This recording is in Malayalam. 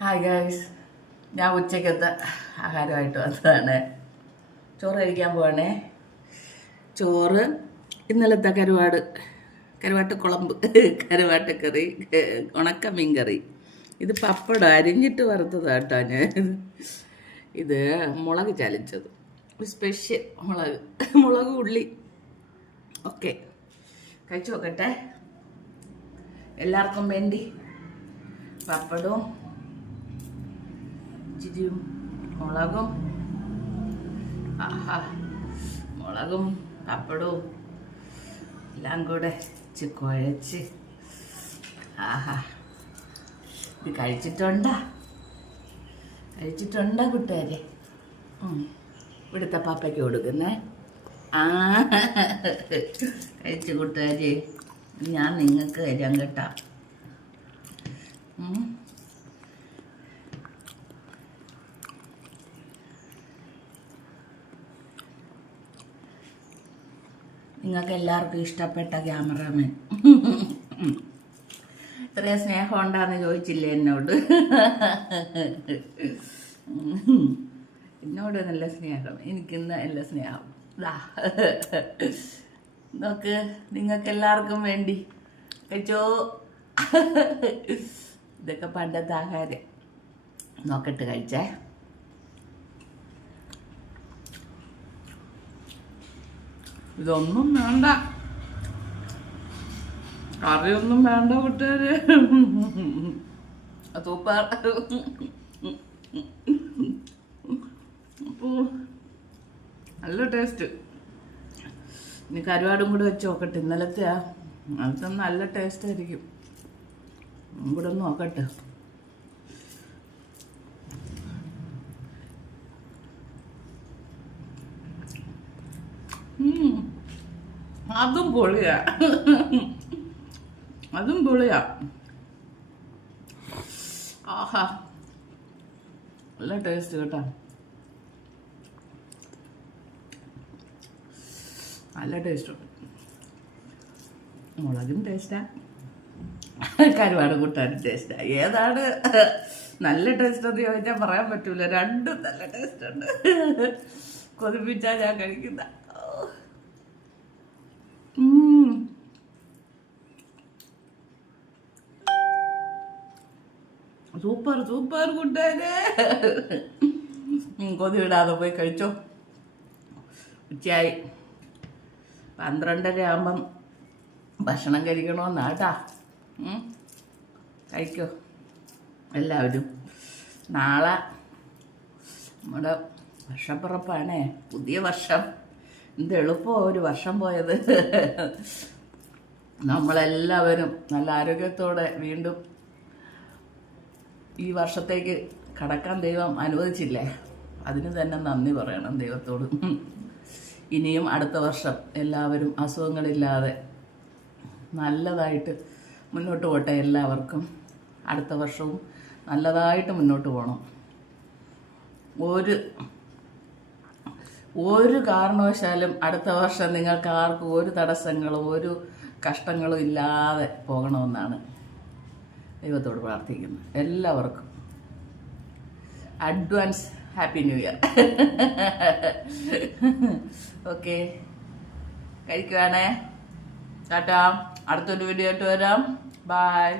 ഹായ് ഗൈസ്, ഞാൻ ഉച്ചക്കത്തെ ആഹാരമായിട്ട് വന്നതാണ്. ചോറ് കഴിക്കാൻ പോവാണേ. ചോറ്, ഇന്നലത്തെ കരുവാട്ട് കുളമ്പ്, കരുവാട്ടക്കറി, ഉണക്ക മീൻ കറി. ഇത് പപ്പടം അരിഞ്ഞിട്ട് വറുത്തതാട്ടോ ഞാൻ. ഇത് മുളക് ചലിച്ചത്, സ്പെഷ്യൽ മുളക് ഉള്ളി. ഓക്കെ, കഴിച്ചു നോക്കട്ടെ. എല്ലാവർക്കും വേണ്ടി പപ്പടവും ഇച്ചിരിയും മുളകും. ആഹാ, മുളകും പപ്പടവും എല്ലാം കൂടെ കുഴച്ച്. ആഹാ, ഇത് കഴിച്ചിട്ടുണ്ടാ കൂട്ടുകാരെ? ഇവിടുത്തെ പാപ്പയ്ക്ക് കൊടുക്കുന്നേ. കഴിച്ചു കൂട്ടുകാരെ, ഞാൻ നിങ്ങൾക്ക് തരാം കേട്ടാ. നിങ്ങൾക്ക് എല്ലാവർക്കും ഇഷ്ടപ്പെട്ട ക്യാമറമാൻ. ഇത്രയും സ്നേഹം ഉണ്ടാന്ന് ചോദിച്ചില്ലേ എന്നോട്? എന്നോട് നല്ല സ്നേഹം, എനിക്കിന്ന് നല്ല സ്നേഹം. നോക്ക്, നിങ്ങൾക്ക് എല്ലാവർക്കും വേണ്ടി കഴിച്ചോ. ഇതൊക്കെ പണ്ടത്തെ ആഹാരം. നോക്കട്ട് കഴിച്ചേ. ഇതൊന്നും വേണ്ട, കറിയൊന്നും വേണ്ട കൂട്ടുകാര്. സൂപ്പർ. അപ്പോ നല്ല ടേസ്റ്റ്. ഇനി കരുവാടും കൂടെ വെച്ച് നോക്കട്ടെ. ഇന്നലത്തെ അത് നല്ല ടേസ്റ്റ് ആയിരിക്കും. കൂടെ ഒന്ന് നോക്കട്ടെ. അതും പൊളിയാ, അതും പൊളിയാ. ആഹാ, നല്ല ടേസ്റ്റ് കേട്ടോ, നല്ല ടേസ്റ്റ്. മുളകും ടേസ്റ്റാ, കരുവാട് കൂട്ടാനും ടേസ്റ്റാ. ഏതാണ് നല്ല ടേസ്റ്റ് എന്ന് ചോദിച്ചാൽ പറയാൻ പറ്റൂല. രണ്ടും നല്ല ടേസ്റ്റ് ഉണ്ട്. കൊതിപ്പിച്ചാ ഞാൻ കഴിക്കുന്ന. സൂപ്പർ സൂപ്പർ കൂട്ടുകാരെ. കൊതി വിടാതെ പോയി കഴിച്ചോ. ഉച്ചയായി, 12:30 ആകുമ്പം ഭക്ഷണം കഴിക്കണമെന്നാട്ടാ. കഴിക്കോ എല്ലാവരും. നാളെ നമ്മുടെ വർഷപ്പിറപ്പാണേ, പുതിയ വർഷം. എന്ത് എളുപ്പമോ ഒരു വർഷം പോയത്. നമ്മളെല്ലാവരും നല്ല ആരോഗ്യത്തോടെ വീണ്ടും ഈ വർഷത്തേക്ക് കടക്കാൻ ദൈവം അനുവദിച്ചില്ലേ, അതിന് തന്നെ നന്ദി പറയണം ദൈവത്തോട്. ഇനിയും അടുത്ത വർഷം എല്ലാവരും അസുഖങ്ങളില്ലാതെ നല്ലതായിട്ട് മുന്നോട്ട് പോട്ടെ. എല്ലാവർക്കും അടുത്ത വർഷവും നല്ലതായിട്ട് മുന്നോട്ട് പോകണം. ഒരു കാരണവശാലും അടുത്ത വർഷം നിങ്ങൾക്ക് ആർക്കും ഒരു തടസ്സങ്ങളും ഒരു കഷ്ടങ്ങളും ഇല്ലാതെ പോകണമെന്നാണ് ദൈവത്തോട് പ്രാർത്ഥിക്കുന്നത്. എല്ലാവർക്കും advance happy new year. Okay, കഴിക്കുവാണേ. ടാറ്റാ, അടുത്തൊരു വീഡിയോ ആയിട്ട് വരാം. ബൈ.